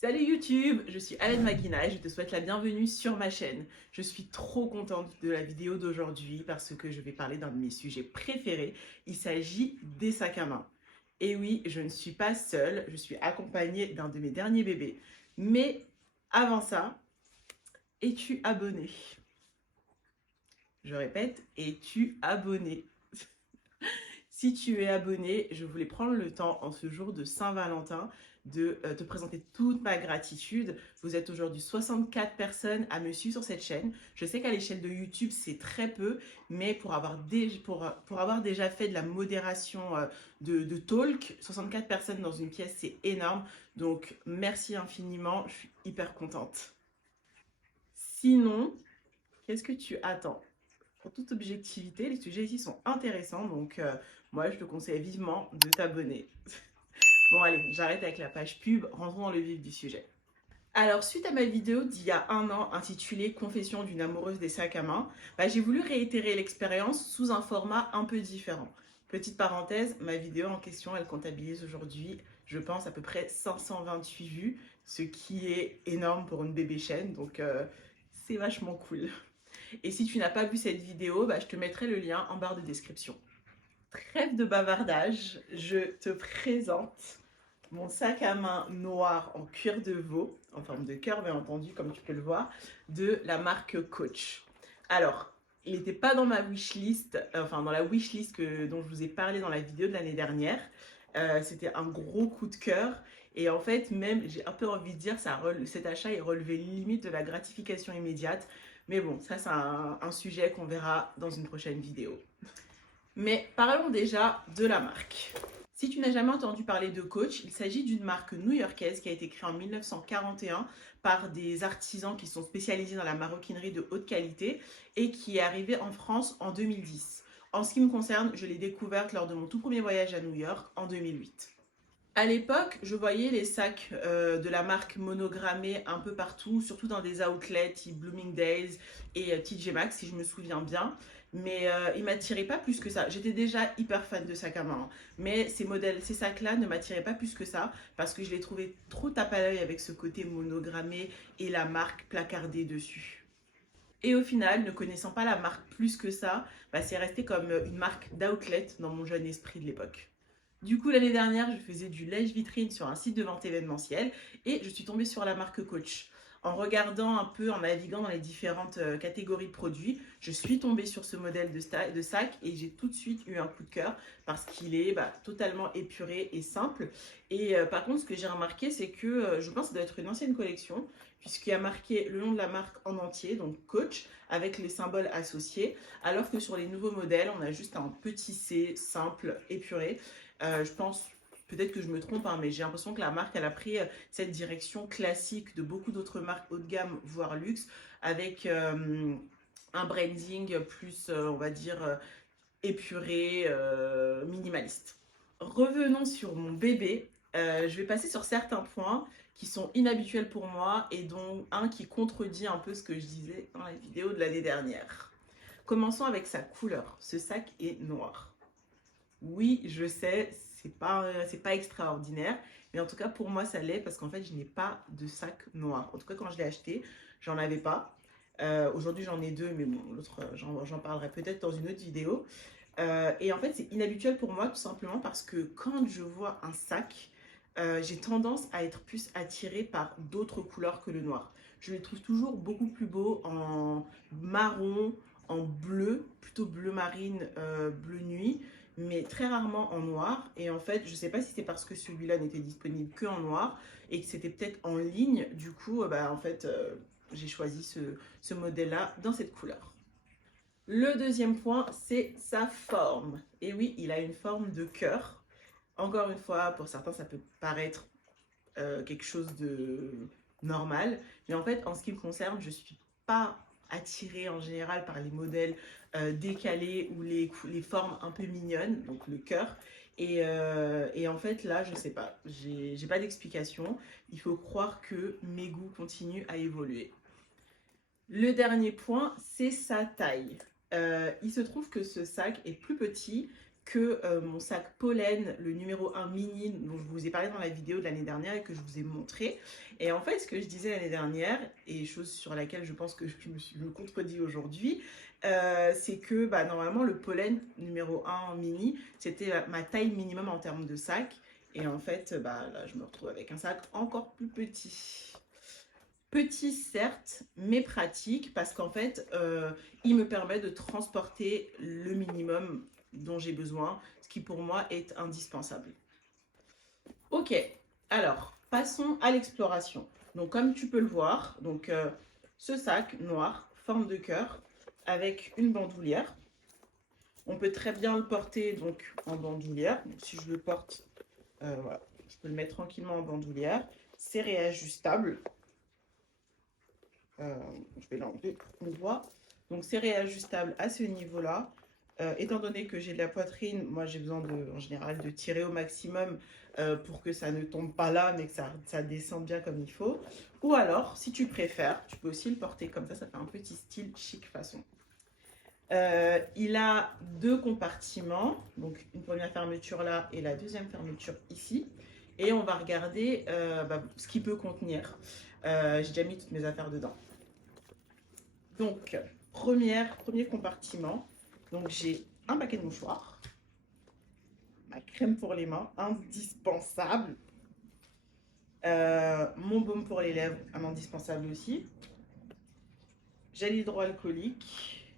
Salut YouTube, je suis Aled Maguina et je te souhaite la bienvenue sur ma chaîne. Je suis trop contente de la vidéo d'aujourd'hui parce que je vais parler d'un de mes sujets préférés. Il s'agit des sacs à main. Et oui, je ne suis pas seule, je suis accompagnée d'un de mes derniers bébés. Mais avant ça, es-tu abonné? Je répète, es-tu abonné? Si tu es abonné, je voulais prendre le temps en ce jour de Saint-Valentin de te présenter toute ma gratitude. Vous êtes aujourd'hui 64 personnes à me suivre sur cette chaîne. Je sais qu'à l'échelle de YouTube, c'est très peu, mais pour avoir déjà fait de la modération de talk, 64 personnes dans une pièce, c'est énorme. Donc, merci infiniment, je suis hyper contente. Sinon, qu'est-ce que tu attends? Pour toute objectivité, les sujets ici sont intéressants, donc moi je te conseille vivement de t'abonner. Bon allez, j'arrête avec la page pub, rentrons dans le vif du sujet. Alors suite à ma vidéo d'il y a un an intitulée Confession d'une amoureuse des sacs à main, j'ai voulu réitérer l'expérience sous un format un peu différent. Petite parenthèse, ma vidéo en question elle comptabilise aujourd'hui, je pense, à peu près 528 vues, ce qui est énorme pour une bébé chaîne, donc c'est vachement cool. Et si tu n'as pas vu cette vidéo, je te mettrai le lien en barre de description. Trêve de bavardage, je te présente mon sac à main noir en cuir de veau, en forme de cœur bien entendu, comme tu peux le voir, de la marque Coach. Alors, il n'était pas dans ma wishlist, enfin dans la wishlist dont je vous ai parlé dans la vidéo de l'année dernière. C'était un gros coup de cœur. Et en fait, même, j'ai un peu envie de dire, cet achat est relevé limite de la gratification immédiate. Mais bon, ça c'est un sujet qu'on verra dans une prochaine vidéo. Mais parlons déjà de la marque. Si tu n'as jamais entendu parler de Coach, il s'agit d'une marque new-yorkaise qui a été créée en 1941 par des artisans qui sont spécialisés dans la maroquinerie de haute qualité et qui est arrivée en France en 2010. En ce qui me concerne, je l'ai découverte lors de mon tout premier voyage à New York en 2008. À l'époque, je voyais les sacs de la marque monogrammés un peu partout, surtout dans des outlets type Bloomingdale's et TJ Maxx, si je me souviens bien. Mais ils ne m'attiraient pas plus que ça. J'étais déjà hyper fan de sacs à main, hein. Mais ces sacs-là ne m'attiraient pas plus que ça parce que je les trouvais trop tape à l'œil avec ce côté monogrammé et la marque placardée dessus. Et au final, ne connaissant pas la marque plus que ça, c'est resté comme une marque d'outlet dans mon jeune esprit de l'époque. Du coup, l'année dernière, je faisais du lèche-vitrine sur un site de vente événementielle et je suis tombée sur la marque Coach. En regardant un peu, en naviguant dans les différentes catégories de produits, je suis tombée sur ce modèle de sac et j'ai tout de suite eu un coup de cœur parce qu'il est totalement épuré et simple. Et par contre, ce que j'ai remarqué, c'est que je pense que ça doit être une ancienne collection puisqu'il y a marqué le nom de la marque en entier, donc Coach, avec les symboles associés, alors que sur les nouveaux modèles, on a juste un petit C simple, épuré. Je pense, peut-être que je me trompe, hein, mais j'ai l'impression que la marque elle a pris cette direction classique de beaucoup d'autres marques haut de gamme, voire luxe, avec un branding plus, on va dire, épuré, minimaliste. Revenons sur mon bébé. Je vais passer sur certains points qui sont inhabituels pour moi et dont un qui contredit un peu ce que je disais dans la vidéo de l'année dernière. Commençons avec sa couleur. Ce sac est noir. Oui, je sais, c'est pas extraordinaire, mais en tout cas pour moi ça l'est parce qu'en fait je n'ai pas de sac noir. En tout cas quand je l'ai acheté, j'en avais pas. Aujourd'hui j'en ai deux, mais bon, l'autre j'en parlerai peut-être dans une autre vidéo. Et en fait c'est inhabituel pour moi tout simplement parce que quand je vois un sac, j'ai tendance à être plus attirée par d'autres couleurs que le noir. Je les trouve toujours beaucoup plus beaux en marron, en bleu, plutôt bleu marine, bleu nuit, mais très rarement en noir. Et en fait, je ne sais pas si c'est parce que celui-là n'était disponible que en noir et que c'était peut-être en ligne. Du coup, en fait, j'ai choisi ce modèle-là dans cette couleur. Le deuxième point, c'est sa forme. Et oui, il a une forme de cœur. Encore une fois, pour certains, ça peut paraître quelque chose de normal. Mais en fait, en ce qui me concerne, je ne suis pas attirée en général par les modèles décalés ou les formes un peu mignonnes, donc le cœur. Et en fait, là, je sais pas, j'ai pas d'explication. Il faut croire que mes goûts continuent à évoluer. Le dernier point, c'est sa taille. Il se trouve que ce sac est plus petit que mon sac pollen, le numéro 1 mini, dont je vous ai parlé dans la vidéo de l'année dernière et que je vous ai montré. Et en fait, ce que je disais l'année dernière, et chose sur laquelle je pense que je me contredis aujourd'hui, c'est que normalement, le pollen numéro 1 mini, c'était ma taille minimum en termes de sac. Et en fait, là, je me retrouve avec un sac encore plus petit. Petit certes, mais pratique parce qu'en fait, il me permet de transporter le minimum dont j'ai besoin, ce qui pour moi est indispensable. Ok, alors passons à l'exploration. Donc comme tu peux le voir, donc ce sac noir, forme de cœur, avec une bandoulière. On peut très bien le porter donc en bandoulière. Donc, si je le porte, voilà, je peux le mettre tranquillement en bandoulière. C'est réajustable. Je vais l'enlever, on voit. Donc c'est réajustable à ce niveau-là. Étant donné que j'ai de la poitrine, moi j'ai besoin en général de tirer au maximum pour que ça ne tombe pas là, mais que ça descende bien comme il faut. Ou alors, si tu préfères, tu peux aussi le porter comme ça fait un petit style chic façon. Il a deux compartiments, donc une première fermeture là et la deuxième fermeture ici. Et on va regarder ce qu'il peut contenir. J'ai déjà mis toutes mes affaires dedans. Donc, premier compartiment. Donc, j'ai un paquet de mouchoirs, ma crème pour les mains, indispensable. Mon baume pour les lèvres, un indispensable aussi. Gel hydroalcoolique,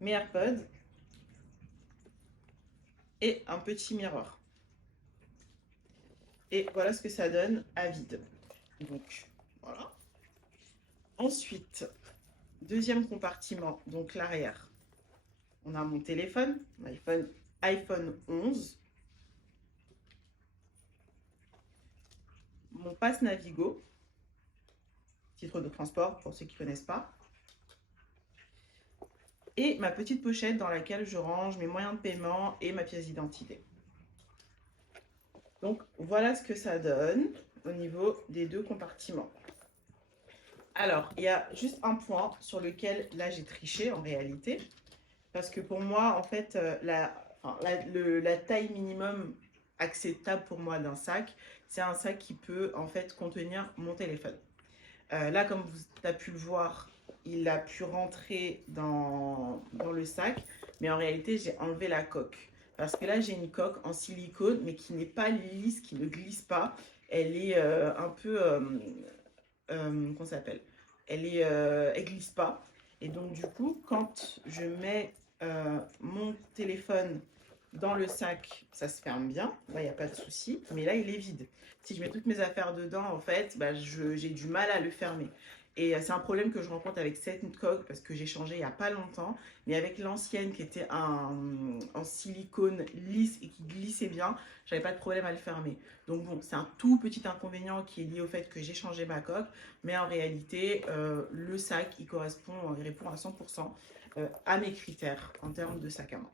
mes AirPods et un petit miroir. Et voilà ce que ça donne à vide. Donc, voilà. Ensuite, deuxième compartiment, donc l'arrière. On a mon téléphone, iPhone 11. Mon passe Navigo, titre de transport pour ceux qui ne connaissent pas. Et ma petite pochette dans laquelle je range mes moyens de paiement et ma pièce d'identité. Donc voilà ce que ça donne au niveau des deux compartiments. Alors, il y a juste un point sur lequel là j'ai triché en réalité. Parce que pour moi, en fait, la taille minimum acceptable pour moi d'un sac, c'est un sac qui peut en fait contenir mon téléphone. Là, comme tu as pu le voir, il a pu rentrer dans le sac, mais en réalité, j'ai enlevé la coque. Parce que là, j'ai une coque en silicone, mais qui n'est pas lisse, qui ne glisse pas. Elle est un peu... comment ça s'appelle? Elle glisse pas. Et donc, du coup, quand je mets mon téléphone dans le sac, ça se ferme bien. Là, il n'y a pas de souci. Mais là, il est vide. Si je mets toutes mes affaires dedans, en fait, j'ai du mal à le fermer. Et c'est un problème que je rencontre avec cette coque parce que j'ai changé il n'y a pas longtemps. Mais avec l'ancienne qui était en silicone lisse et qui glissait bien, j'avais pas de problème à le fermer. Donc bon, c'est un tout petit inconvénient qui est lié au fait que j'ai changé ma coque. Mais en réalité, le sac, il répond à 100% à mes critères en termes de sac à main.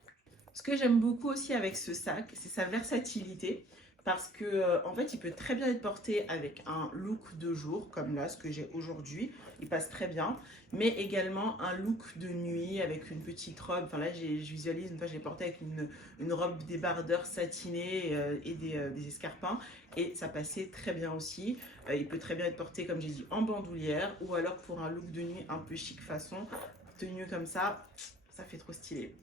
Ce que j'aime beaucoup aussi avec ce sac, c'est sa versatilité parce que en fait, il peut très bien être porté avec un look de jour, comme là, ce que j'ai aujourd'hui. Il passe très bien, mais également un look de nuit avec une petite robe. Enfin là, je visualise, une fois, je l'ai porté avec une robe débardeur satinée et des escarpins. Et ça passait très bien aussi. Il peut très bien être porté, comme j'ai dit, en bandoulière ou alors pour un look de nuit un peu chic façon. Tenue comme ça fait trop stylé.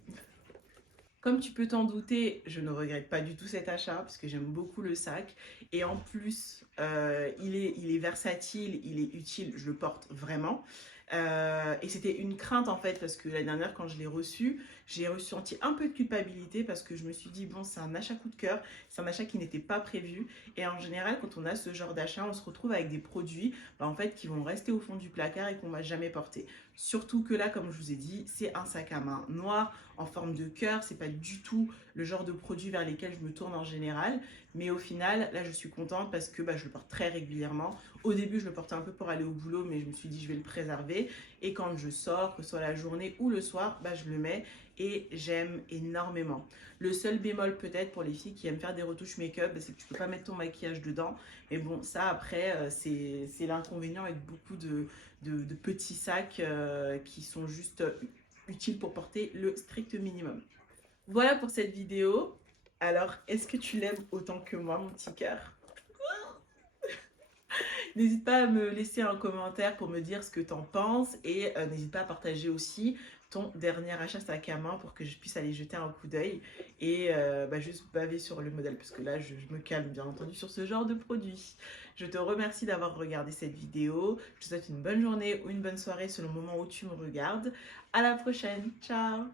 Comme tu peux t'en douter, je ne regrette pas du tout cet achat parce que j'aime beaucoup le sac. Et en plus, il est versatile, il est utile, je le porte vraiment. Et c'était une crainte en fait parce que l'année dernière quand je l'ai reçu, j'ai ressenti un peu de culpabilité parce que je me suis dit bon c'est un achat coup de cœur, c'est un achat qui n'était pas prévu et en général quand on a ce genre d'achat on se retrouve avec des produits en fait qui vont rester au fond du placard et qu'on va jamais porter. Surtout que là comme je vous ai dit c'est un sac à main noir en forme de cœur, c'est pas du tout le genre de produit vers lesquels je me tourne en général, mais au final là je suis contente parce que je le porte très régulièrement. Au début je le portais un peu pour aller au boulot mais je me suis dit je vais le préserver et quand je sors, que ce soit la journée ou le soir, je le mets et j'aime énormément. Le seul bémol peut-être pour les filles qui aiment faire des retouches make-up, c'est que tu peux pas mettre ton maquillage dedans, mais bon ça après c'est l'inconvénient avec beaucoup de petits sacs qui sont juste utiles pour porter le strict minimum. Voilà pour cette vidéo. Alors, est-ce que tu l'aimes autant que moi, mon petit cœur? N'hésite pas à me laisser un commentaire pour me dire ce que tu en penses et n'hésite pas à partager aussi ton dernier achat sac à main pour que je puisse aller jeter un coup d'œil et juste baver sur le modèle parce que là je me calme bien entendu sur ce genre de produit. Je te remercie d'avoir regardé cette vidéo. Je te souhaite une bonne journée ou une bonne soirée selon le moment où tu me regardes. À la prochaine. Ciao!